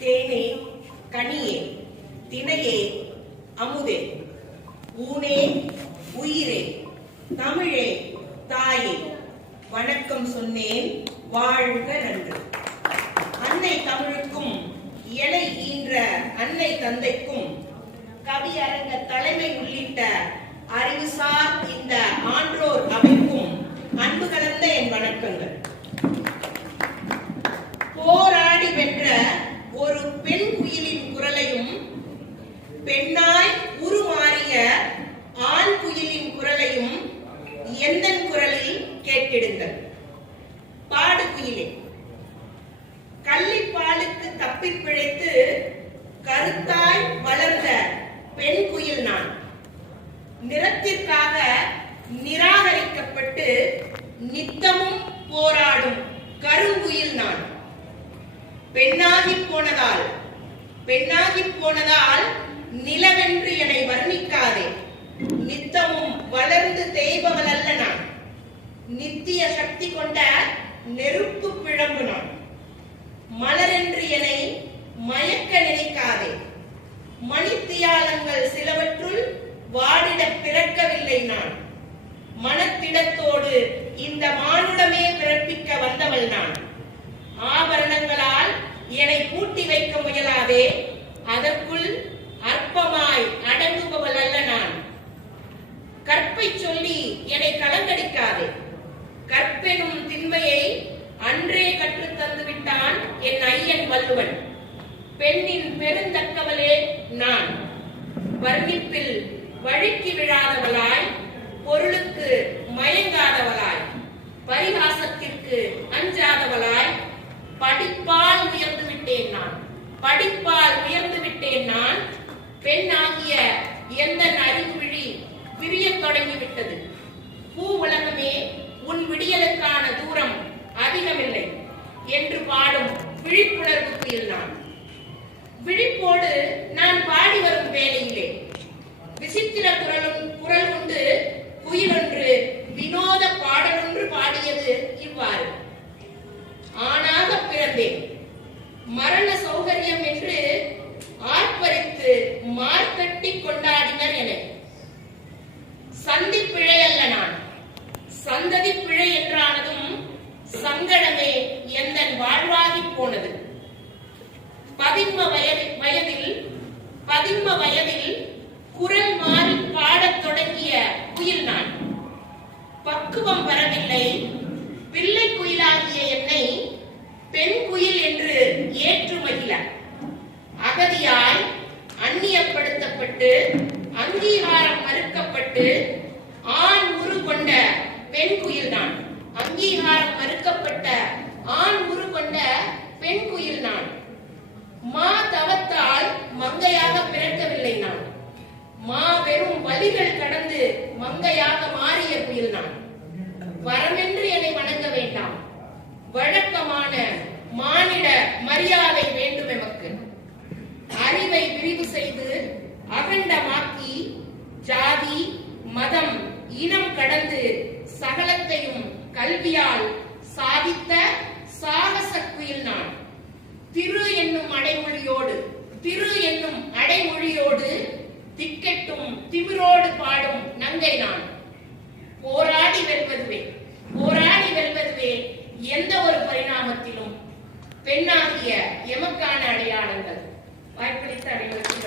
தேனே கனியே தினையே அமுதே ஊனே உயிரே தமிழே தாயே வணக்கம் சொன்னேன் வாழ்க நன்று. அன்னை தமிழுக்கும் எனை ஈன்ற அன்னை தந்தைக்கும் கவியரங்க தலைமை உள்ளிட்ட அறிவுசார் இந்த ஆன்றோர் அமைப்பும் அன்பு கலந்த என் வணக்கங்கள். போராடி வென்ற ஒரு பெண் குயிலின் குரலையும் பெண்ணாய் உருமாறிய ஆண் குயிலின் குரலையும் எந்தன் குரலில் கேட்டிடுங்கள். பாடு குயிலே, கள்ளிப்பாலுக்கு தப்பி பிழைத்து கருத்தாய் வளர்ந்த பெண் குயில் நான். நிறத்திற்காக நிராகரிக்கப்பட்டு நித்தமும் போராடும் கருங்குயில் நான். பெண்ணாகி போனதால் நிலவென்று என்னை வர்ணிக்காதே. நித்தமும் வளர்ந்து தேய்பவள் அல்ல நான். நித்திய சக்தி கொண்ட நெருப்பு பிழம்பு நான். மலரென்று என்னை மயக்க நினைக்காதே. மணித்தியாலங்கள் சிலவற்றுள் வாடிட பிறக்கவில்லை நான். மனத்திடத்தோடு இந்த மானுடமே பிறப்பிக்க வந்தவள் நான். ஆபரணங்களால் என்னை பூட்டி வைக்க முயலாதே. அதற்குள் அற்பமாய் அடங்குபவள் அல்ல நான். கற்பை சொல்லி என்னை கலங்கடிக்காதே. கற்பெனும் திண்மையை அன்றே கற்றுத் தந்து விட்டான் என் ஐயன் வள்ளுவன். பெண்ணின் பெருந்தக்கவளே நான். வர்ணிப்பில் வழுக்கி விழாதவளாய், பொருளுக்கு மயங்காதவளாய், பரிகாசத்திற்கு அஞ்சாதவளாய், படிப்பால் உயர்ந்து விட்டேன் நான். பெண்ணாகிய எந்த அறிவு விழி விரியத் தொடங்கிவிட்டது. பூ உலகமே, உன் விடியலுக்கான தூரம் அதிகமில்லை என்று பாடும் விழிப்புணர்வு குயில் நான். விழிப்போடு நான் பாடி வரும் வேளையிலே விசித்திர குரல் கொண்டு குயிலொன்று வினோத பாடலொன்று பாடியது இவ்வாறு. ஆணாக பிறந்தேன், மரண சௌகரியம் என்று ஆர்ப்பரித்து மார்த்தட்டி கொண்டாடினர் என. சந்தி பிழை அல்ல நான். சந்ததி பிழை என்றானதும் சங்கடமே எந்தன் வாழ்வாகி போனது. பதின்ம வயதில் குரல் மாறி பாடத் தொடங்கிய குயில் நான். பக்குவம் வரவில்லை. பிள்ளை குயிலாகிய என்னை பெண் குயில் என்று ஏற்று மகிழ அகதியாய் அந்நியப்படுத்தப்பட்டு அங்கீகாரம் மறுக்கப்பட்டு ஆண் உரு கொண்ட பெண் குயில் நான். அங்கீகாரம் மறுக்கப்பட்ட ஆண் உரு கொண்ட பெண் குயில் நான். மா தவத்தால் மங்கையாக பிறக்கவில்லை நான். மாபெரும் வலிகள் கடந்து மங்கையாக மாறிய குயில் நான். வரமென்று என்னை வணங்க வேண்டாம். வழக்கமான மானிட மரியாதை வேண்டும் எமக்கு. அறிவை விரிவு செய்து அகண்டமாக்கி ஜாதி மதம் இனம் கடந்து சகலத்தையும் கல்வியால் சாதித்த சாகச குயில் நான். திரு என்னும் அடைமொழியோடு திக்கெட்டும் திமிரோடு பாடும் நங்கை நான். போராடி வெல்வதுவே எந்த ஒரு பரிணாமத்திலும் பெண்ணாகிய எமக்கான அடையாளங்கள். வாய்ப்பளித்த அனைவருக்கும்